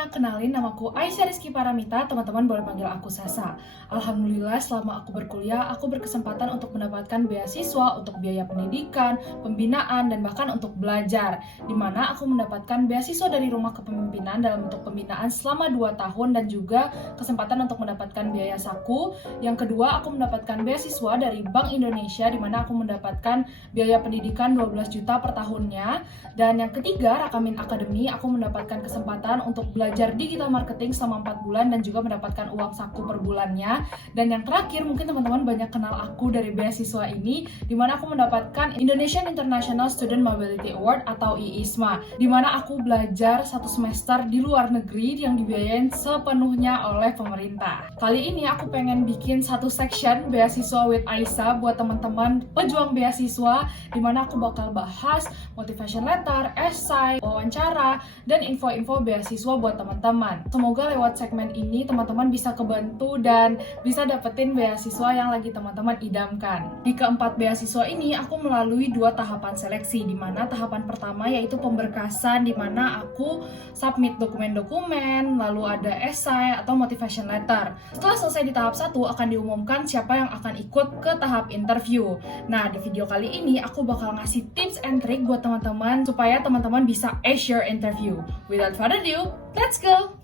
semuanya, kenalin namaku Aisyah Rizky Paramita, teman-teman boleh panggil aku Sasa. Alhamdulillah selama aku berkuliah, aku berkesempatan untuk mendapatkan beasiswa untuk biaya pendidikan, pembinaan, dan bahkan untuk belajar. Dimana aku mendapatkan beasiswa dari Rumah Kepemimpinan dalam bentuk pembinaan selama 2 tahun dan juga kesempatan untuk mendapatkan biaya saku. Yang kedua, aku mendapatkan beasiswa dari Bank Indonesia dimana aku mendapatkan biaya pendidikan 12 juta per tahunnya. Dan yang ketiga, Rakamin Academy, aku mendapatkan kesempatan untuk belajar digital marketing selama 4 bulan dan juga mendapatkan uang saku per bulannya. Dan yang terakhir, mungkin teman-teman banyak kenal aku dari beasiswa ini, dimana aku mendapatkan Indonesian International Student Mobility Award atau IISMA, dimana aku belajar 1 semester di luar negeri yang dibiayain sepenuhnya oleh pemerintah. Kali ini aku pengen bikin satu section beasiswa with Aisyah buat teman-teman pejuang beasiswa, dimana aku bakal bahas motivation letter, essay, wawancara, dan info-info beasiswa buat teman-teman. Semoga lewat segmen ini teman-teman bisa kebantu dan bisa dapetin beasiswa yang lagi teman-teman idamkan. Di keempat beasiswa ini aku melalui 2 tahapan seleksi, di mana tahapan pertama yaitu pemberkasan, di mana aku submit dokumen-dokumen, lalu ada essay atau motivation letter. Setelah selesai di tahap 1 akan diumumkan siapa yang akan ikut ke tahap interview. Nah, di video kali ini aku bakal ngasih tips and trick buat teman-teman supaya teman-teman bisa ace your interview. Without further ado, let's go!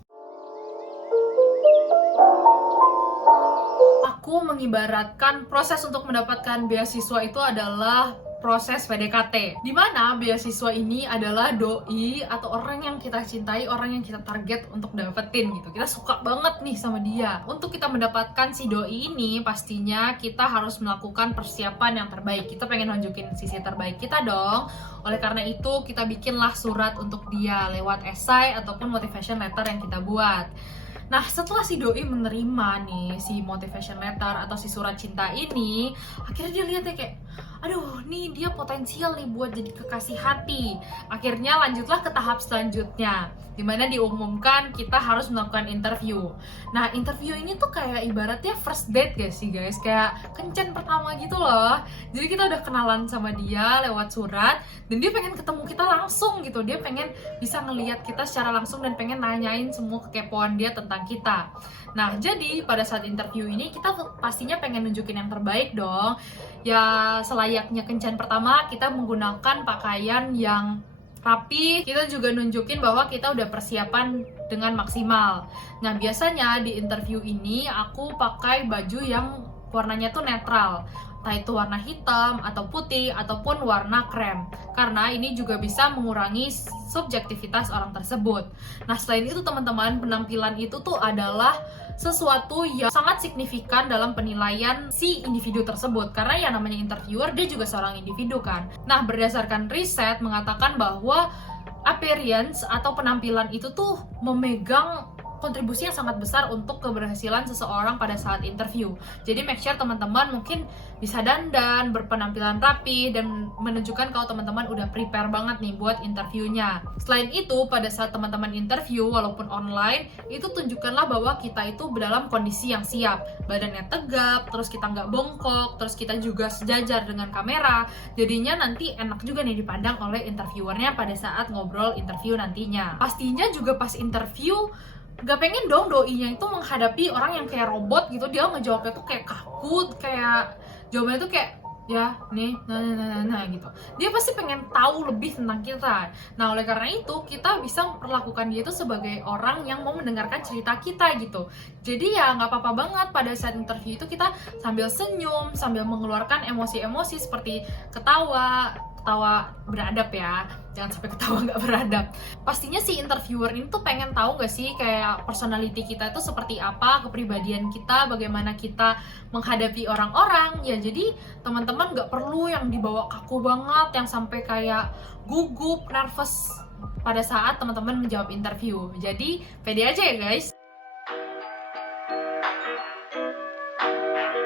Aku mengibaratkan proses untuk mendapatkan beasiswa itu adalah proses PDKT, di mana beasiswa ini adalah doi atau orang yang kita cintai, orang yang kita target untuk dapetin gitu. Kita suka banget nih sama dia. Untuk kita mendapatkan si doi ini, pastinya kita harus melakukan persiapan yang terbaik. Kita pengen nunjukin sisi terbaik kita dong. Oleh karena itu, kita bikinlah surat untuk dia lewat essay ataupun motivation letter yang kita buat. Nah, setelah si doi menerima nih si motivation letter atau si surat cinta ini, akhirnya dia lihat ya kayak, aduh, nih dia potensial nih buat jadi kekasih hati. Akhirnya lanjutlah ke tahap selanjutnya, dimana diumumkan kita harus melakukan interview. Nah, interview ini tuh kayak ibaratnya first date gak sih guys? Kayak kencan pertama gitu loh. Jadi kita udah kenalan sama dia lewat surat, dan dia pengen ketemu kita langsung gitu. Dia pengen bisa ngelihat kita secara langsung dan pengen nanyain semua kekepoan dia tentang kita. Nah, jadi pada saat interview ini kita pastinya pengen nunjukin yang terbaik dong. Ya, selayaknya kencan pertama, kita menggunakan pakaian yang rapi. Kita juga nunjukin bahwa kita udah persiapan dengan maksimal. Nah, biasanya di interview ini aku pakai baju yang warnanya tuh netral, entah itu warna hitam atau putih ataupun warna krem, karena ini juga bisa mengurangi subjektivitas orang tersebut. Nah, selain itu teman-teman, penampilan itu tuh adalah sesuatu yang sangat signifikan dalam penilaian si individu tersebut, karena yang namanya interviewer dia juga seorang individu kan. Nah, berdasarkan riset mengatakan bahwa appearance atau penampilan itu tuh memegang kontribusi yang sangat besar untuk keberhasilan seseorang pada saat interview. Jadi make sure teman-teman mungkin bisa dandan, berpenampilan rapi, dan menunjukkan kalau teman-teman udah prepare banget nih buat interviewnya. Selain itu, pada saat teman-teman interview, walaupun online, itu tunjukkanlah bahwa kita itu dalam kondisi yang siap. Badannya tegap, terus kita nggak bongkok, terus kita juga sejajar dengan kamera. Jadinya nanti enak juga nih dipandang oleh interviewernya pada saat ngobrol interview nantinya. Pastinya juga pas interview, gak pengen dong doinya itu menghadapi orang yang kayak robot gitu. Dia ngejawabnya tuh kayak kaku, kayak jawabannya tuh kayak ya nih nah gitu. Dia pasti pengen tahu lebih tentang kita. Nah, oleh karena itu kita bisa perlakukan dia itu sebagai orang yang mau mendengarkan cerita kita gitu. Jadi ya nggak apa-apa banget pada saat interview itu kita sambil senyum, sambil mengeluarkan emosi-emosi seperti ketawa beradab ya, jangan sampai ketawa nggak beradab. Pastinya si interviewer ini tuh pengen tahu gak sih kayak personality kita itu seperti apa, kepribadian kita, bagaimana kita menghadapi orang-orang. Ya jadi teman-teman nggak perlu yang dibawa kaku banget, yang sampai kayak gugup, nervous pada saat teman-teman menjawab interview. Jadi pede aja ya guys.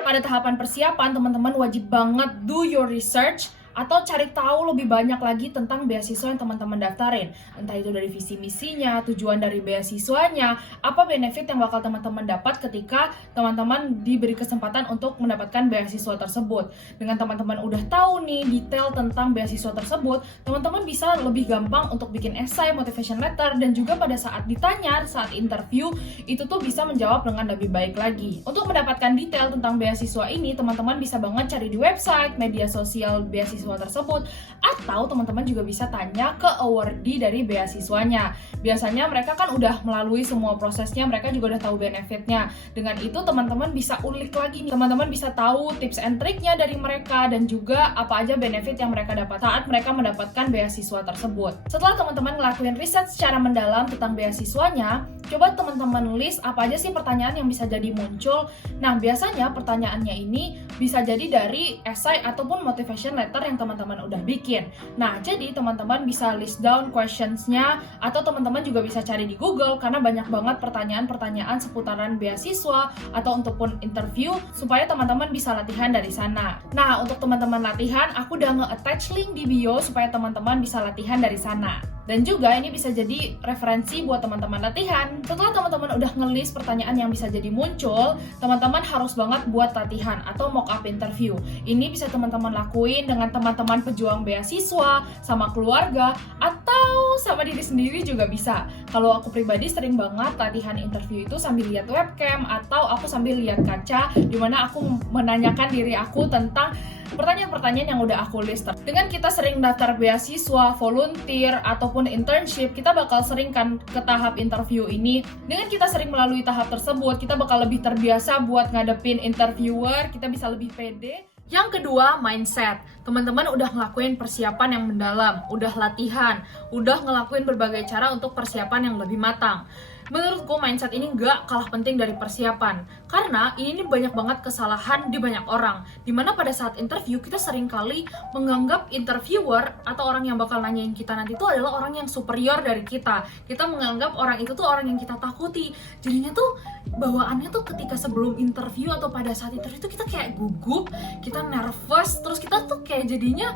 Pada tahapan persiapan, teman-teman wajib banget do your research, atau cari tahu lebih banyak lagi tentang beasiswa yang teman-teman daftarin. Entah itu dari visi misinya, tujuan dari beasiswanya, apa benefit yang bakal teman-teman dapat ketika teman-teman diberi kesempatan untuk mendapatkan beasiswa tersebut. Dengan teman-teman udah tahu nih detail tentang beasiswa tersebut, teman-teman bisa lebih gampang untuk bikin esai, motivation letter, dan juga pada saat ditanya, saat interview, itu tuh bisa menjawab dengan lebih baik lagi. Untuk mendapatkan detail tentang beasiswa ini, teman-teman bisa banget cari di website, media sosial beasiswa tersebut, atau teman-teman juga bisa tanya ke awardee dari beasiswanya. Biasanya mereka kan udah melalui semua prosesnya, mereka juga udah tahu benefitnya. Dengan itu teman-teman bisa ulik lagi nih, teman-teman bisa tahu tips and triknya dari mereka dan juga apa aja benefit yang mereka dapat saat mereka mendapatkan beasiswa tersebut. Setelah teman-teman ngelakuin riset secara mendalam tentang beasiswanya, coba teman-teman list apa aja sih pertanyaan yang bisa jadi muncul. Nah, biasanya pertanyaannya ini bisa jadi dari esai ataupun motivation letter yang teman-teman udah bikin. Nah, jadi teman-teman bisa list down questions-nya, atau teman-teman juga bisa cari di Google karena banyak banget pertanyaan-pertanyaan seputaran beasiswa atau untukpun interview supaya teman-teman bisa latihan dari sana. Nah, untuk teman-teman latihan, aku udah nge-attach link di bio supaya teman-teman bisa latihan dari sana. Dan juga ini bisa jadi referensi buat teman-teman latihan. Setelah teman-teman udah nge-list pertanyaan yang bisa jadi muncul, teman-teman harus banget buat latihan atau mock-up interview. Ini bisa teman-teman lakuin dengan teman-teman pejuang beasiswa, sama keluarga, atau sama diri sendiri juga bisa. Kalau aku pribadi sering banget latihan interview itu sambil lihat webcam, atau aku sambil lihat kaca, dimana aku menanyakan diri aku tentang pertanyaan-pertanyaan yang udah aku list. Dengan kita sering daftar beasiswa, volunteer, ataupun internship, kita bakal sering kan ke tahap interview ini. Dengan kita sering melalui tahap tersebut, kita bakal lebih terbiasa buat ngadepin interviewer, kita bisa lebih pede. Yang kedua, mindset. Teman-teman udah ngelakuin persiapan yang mendalam, udah latihan, udah ngelakuin berbagai cara untuk persiapan yang lebih matang. Menurutku mindset ini nggak kalah penting dari persiapan, karena ini banyak banget kesalahan di banyak orang, dimana pada saat interview kita sering kali menganggap interviewer atau orang yang bakal nanyain kita nanti itu adalah orang yang superior dari kita. Kita menganggap orang itu tuh orang yang kita takuti. Jadinya tuh bawaannya tuh ketika sebelum interview atau pada saat interview itu kita kayak gugup, kita nervous, terus kita tuh kayak jadinya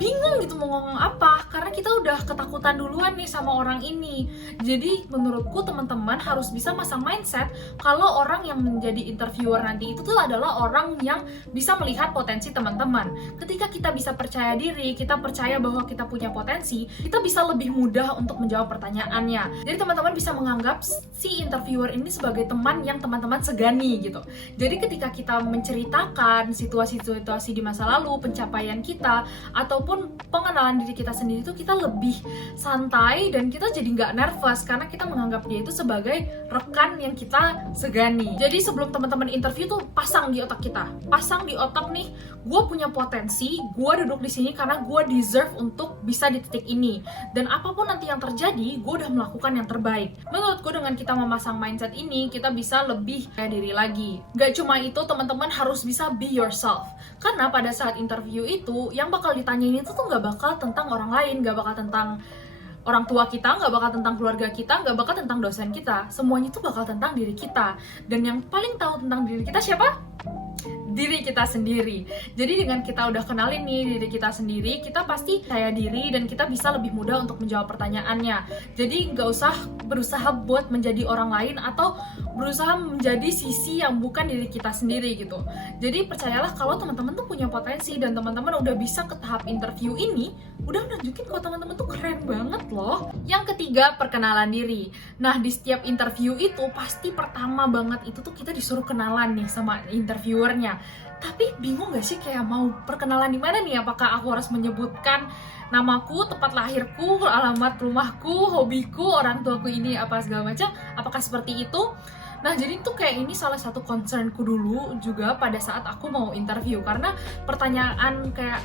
bingung gitu mau ngomong apa, karena kita udah ketakutan duluan nih sama orang ini. Jadi menurutku teman-teman harus bisa masang mindset kalau orang yang menjadi interviewer nanti itu tuh adalah orang yang bisa melihat potensi teman-teman. Ketika kita bisa percaya diri, kita percaya bahwa kita punya potensi, kita bisa lebih mudah untuk menjawab pertanyaannya. Jadi teman-teman bisa menganggap si interviewer ini sebagai teman yang teman-teman segani gitu. Jadi ketika kita menceritakan situasi-situasi di masa lalu, pencapaian kita, ataupun pengenalan diri kita sendiri itu kita lebih santai dan kita jadi nggak nervous karena kita menganggap dia itu sebagai rekan yang kita segani. Jadi sebelum teman-teman interview tuh pasang di otak kita, pasang di otak nih, gue punya potensi, gue duduk di sini karena gue deserve untuk bisa di titik ini, dan apapun nanti yang terjadi, gue udah melakukan yang terbaik. Menurutku dengan kita memasang mindset ini, kita bisa lebih kayak diri lagi. Gak cuma itu, teman-teman harus bisa be yourself, karena pada saat interview itu yang bakal ditanyain itu tuh gak bakal tentang orang lain, gak bakal tentang orang tua kita, gak bakal tentang keluarga kita, gak bakal tentang dosen kita. Semuanya itu bakal tentang diri kita. Dan yang paling tahu tentang diri kita siapa? Diri kita sendiri. Jadi dengan kita udah kenalin nih diri kita sendiri, kita pasti percaya diri dan kita bisa lebih mudah untuk menjawab pertanyaannya. Jadi nggak usah berusaha buat menjadi orang lain atau berusaha menjadi sisi yang bukan diri kita sendiri gitu. Jadi percayalah kalau teman-teman tuh punya potensi dan teman-teman udah bisa ke tahap interview ini, udah nunjukin kalau teman-teman tuh keren banget loh. Yang ketiga, perkenalan diri. Nah, di setiap interview itu pasti pertama banget itu tuh kita disuruh kenalan nih sama interviewernya. Tapi bingung gak sih kayak mau perkenalan di mana nih? Apakah aku harus menyebutkan namaku, tempat lahirku, alamat rumahku, hobiku, orang tuaku ini apa segala macam? Apakah seperti itu? Nah, jadi tuh kayak ini salah satu concernku dulu juga pada saat aku mau interview, karena pertanyaan kayak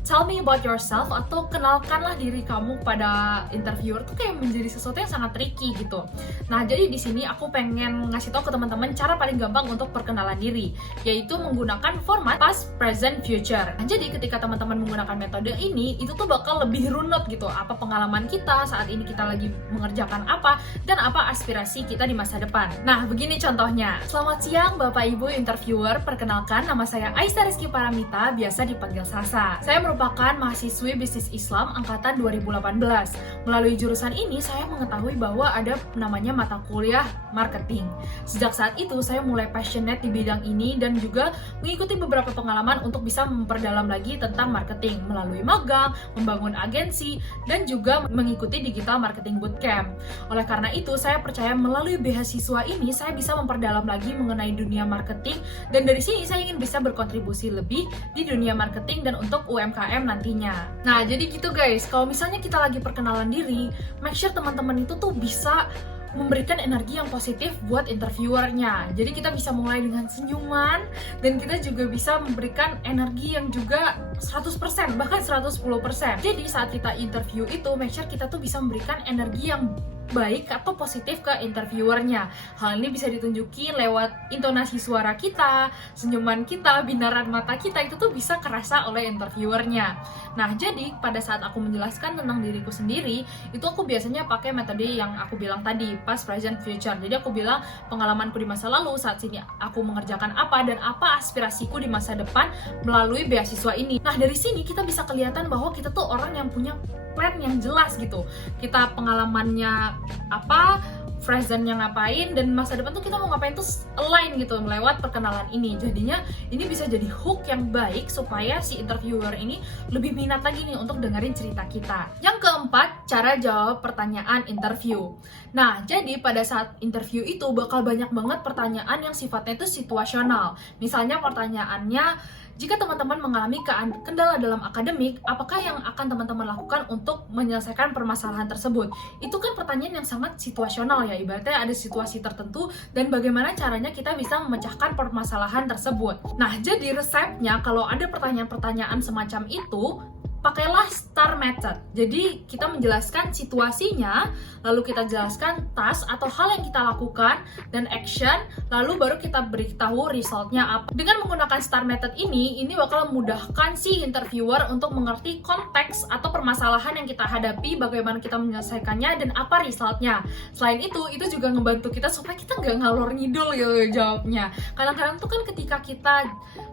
tell me about yourself atau kenalkanlah diri kamu pada interviewer tuh kayak menjadi sesuatu yang sangat tricky gitu. Nah, jadi di sini aku pengen ngasih tahu ke teman-teman cara paling gampang untuk perkenalan diri, yaitu menggunakan format past, present, future. Nah, jadi ketika teman-teman menggunakan metode ini, itu tuh bakal lebih runut gitu. Apa pengalaman kita saat ini, kita lagi mengerjakan apa, dan apa aspirasi kita di masa depan. Nah, begini contohnya. Selamat siang Bapak Ibu interviewer, perkenalkan nama saya Aisyah Rizky Paramita, biasa dipanggil Sasa. Saya merupakan mahasiswi bisnis Islam angkatan 2018. Melalui jurusan ini, saya mengetahui bahwa ada namanya mata kuliah marketing. Sejak saat itu, saya mulai passionate di bidang ini dan juga mengikuti beberapa pengalaman untuk bisa memperdalam lagi tentang marketing melalui magang, membangun agensi, dan juga mengikuti digital marketing bootcamp. Oleh karena itu, saya percaya melalui beasiswa ini, saya bisa memperdalam lagi mengenai dunia marketing, dan dari sini saya ingin bisa berkontribusi lebih di dunia marketing dan untuk UMKM nantinya. Nah, jadi gitu guys, kalau misalnya kita lagi perkenalan diri, make sure teman-teman itu tuh bisa memberikan energi yang positif buat interviewernya. Jadi kita bisa mulai dengan senyuman, dan kita juga bisa memberikan energi yang juga 100%, bahkan 110%. Jadi saat kita interview itu, make sure kita tuh bisa memberikan energi yang baik atau positif ke interviewernya. Hal ini bisa ditunjukin lewat intonasi suara kita, senyuman kita, binaran mata kita, itu tuh bisa kerasa oleh interviewernya. Nah, jadi pada saat aku menjelaskan tentang diriku sendiri, itu aku biasanya pakai metode yang aku bilang tadi, past, present, future. Jadi aku bilang pengalamanku di masa lalu, saat ini aku mengerjakan apa, dan apa aspirasiku di masa depan melalui beasiswa ini. Nah, dari sini kita bisa kelihatan bahwa kita tuh orang yang punya plan yang jelas gitu. Kita pengalamannya apa, presentnya ngapain, dan masa depan tuh kita mau ngapain tuh align gitu lewat perkenalan ini. Jadinya ini bisa jadi hook yang baik supaya si interviewer ini lebih minat lagi nih untuk dengerin cerita kita. Yang keempat, cara jawab pertanyaan interview. Nah, jadi pada saat interview itu bakal banyak banget pertanyaan yang sifatnya itu situasional. Misalnya pertanyaannya, jika teman-teman mengalami kendala dalam akademik, apakah yang akan teman-teman lakukan untuk menyelesaikan permasalahan tersebut? Itu kan pertanyaan yang sangat situasional ya, ibaratnya ada situasi tertentu dan bagaimana caranya kita bisa memecahkan permasalahan tersebut. Nah, jadi resepnya kalau ada pertanyaan-pertanyaan semacam itu, pakailah STAR method. Jadi kita menjelaskan situasinya, lalu kita jelaskan task atau hal yang kita lakukan dan action, lalu baru kita beritahu resultnya apa. Dengan menggunakan STAR method ini bakal memudahkan si interviewer untuk mengerti konteks atau permasalahan yang kita hadapi, bagaimana kita menyelesaikannya, dan apa resultnya. Selain itu juga ngebantu kita supaya kita nggak ngalor ngidul gitu jawabnya. Kadang-kadang tuh kan ketika kita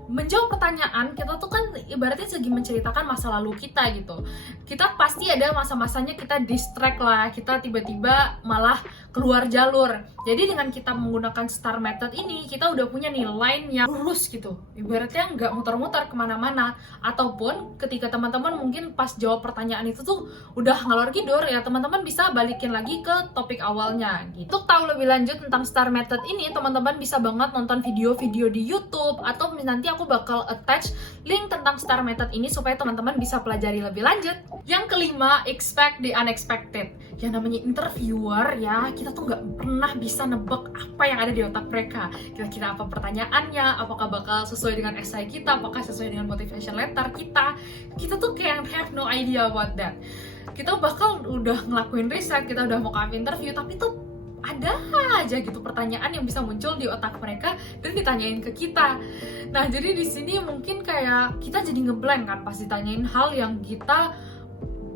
menjawab pertanyaan, kita tuh kan ibaratnya segi menceritakan masa lalu kita gitu. Kita pasti ada masa-masanya kita distract lah, kita tiba-tiba malah keluar jalur. Jadi dengan kita menggunakan STAR method ini, kita udah punya nih line yang lurus gitu. Ibaratnya nggak muter-muter kemana-mana. Ataupun ketika teman-teman mungkin pas jawab pertanyaan itu tuh udah ngalor tidur, ya teman-teman bisa balikin lagi ke topik awalnya gitu. Untuk tahu lebih lanjut tentang STAR method ini, teman-teman bisa banget nonton video-video di YouTube, atau nanti aku bakal attach link tentang STAR method ini supaya teman-teman bisa pelajari lebih lanjut. Yang kelima, expect the unexpected. Yang namanya interviewer ya, kita tuh nggak pernah bisa nebak apa yang ada di otak mereka. Kira-kira apa pertanyaannya, apakah bakal sesuai dengan essay kita, apakah sesuai dengan motivation letter kita. Kita tuh kayak have no idea about that. Kita bakal udah ngelakuin riset, kita udah mau ke interview, tapi tuh ada aja gitu pertanyaan yang bisa muncul di otak mereka dan ditanyain ke kita. Nah, jadi di sini mungkin kayak kita jadi ngeblank kan pas ditanyain hal yang kita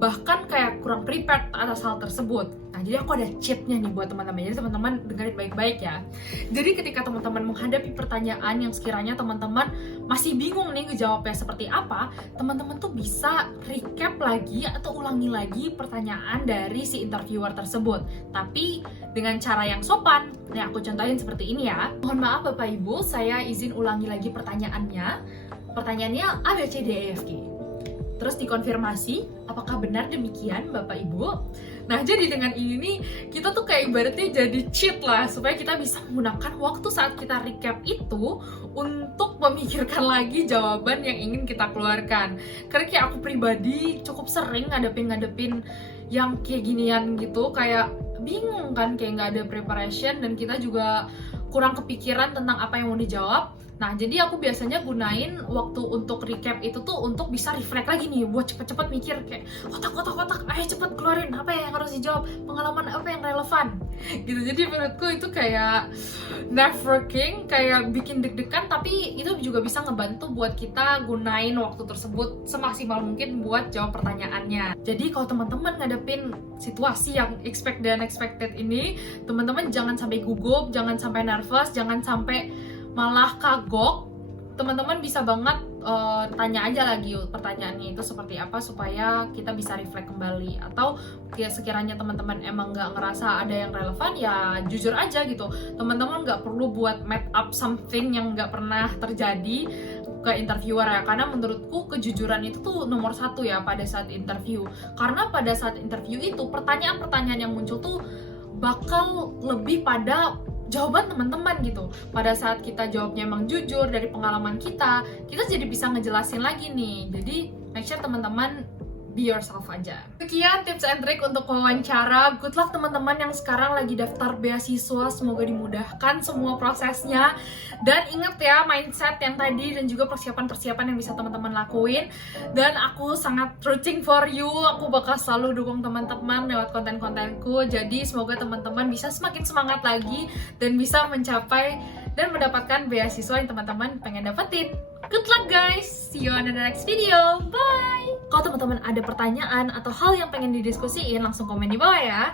bahkan kayak kurang prepared atas hal tersebut. Nah, jadi aku ada cheatnya nih buat teman-teman. Jadi teman-teman dengerin baik-baik ya. Jadi ketika teman-teman menghadapi pertanyaan yang sekiranya teman-teman masih bingung nih ngejawabnya seperti apa, teman-teman tuh bisa recap lagi atau ulangi lagi pertanyaan dari si interviewer tersebut. Tapi dengan cara yang sopan. Nah, aku contohin seperti ini ya. Mohon maaf Bapak Ibu, saya izin ulangi lagi pertanyaannya. Pertanyaannya A, B, C, D, E, F, G. Terus dikonfirmasi, apakah benar demikian Bapak Ibu? Nah, jadi dengan ini kita tuh kayak ibaratnya jadi cheat lah, supaya kita bisa menggunakan waktu saat kita recap itu untuk memikirkan lagi jawaban yang ingin kita keluarkan. Karena kayak aku pribadi cukup sering ngadepin yang kayak ginian gitu, kayak bingung kan, kayak nggak ada preparation, dan kita juga kurang kepikiran tentang apa yang mau dijawab. Nah, jadi aku biasanya gunain waktu untuk recap itu tuh untuk bisa reflect lagi nih, buat cepet-cepet mikir kayak otak, ayo cepet keluarin apa yang harus dijawab, pengalaman apa yang relevan gitu. Jadi menurutku itu kayak networking, kayak bikin deg-degan, tapi itu juga bisa ngebantu buat kita gunain waktu tersebut semaksimal mungkin buat jawab pertanyaannya. Jadi kalau teman-teman ngadepin situasi yang expect dan unexpected ini, teman-teman jangan sampai gugup, jangan sampai nervous, jangan sampai malah kagok. Teman-teman bisa banget tanya aja lagi pertanyaannya itu seperti apa supaya kita bisa reflect kembali. Atau sekiranya teman-teman emang nggak ngerasa ada yang relevan, ya jujur aja gitu. Teman-teman nggak perlu buat made up something yang nggak pernah terjadi ke interviewer ya, karena menurutku kejujuran itu tuh nomor satu ya pada saat interview. Karena pada saat interview itu pertanyaan-pertanyaan yang muncul tuh bakal lebih pada jawaban teman-teman gitu. Pada saat kita jawabnya emang jujur dari pengalaman kita jadi bisa ngejelasin lagi nih. Jadi make sure teman-teman be yourself aja. Sekian tips and trick untuk wawancara. Good luck teman-teman yang sekarang lagi daftar beasiswa, semoga dimudahkan semua prosesnya. Dan ingat ya mindset yang tadi dan juga persiapan-persiapan yang bisa teman-teman lakuin. Dan aku sangat rooting for you. Aku bakal selalu dukung teman-teman lewat konten-kontenku. Jadi semoga teman-teman bisa semakin semangat lagi dan bisa mencapai dan mendapatkan beasiswa yang teman-teman pengen dapetin. Good luck guys, see you on the next video, bye! Kalau teman-teman ada pertanyaan atau hal yang pengen didiskusiin, langsung komen di bawah ya.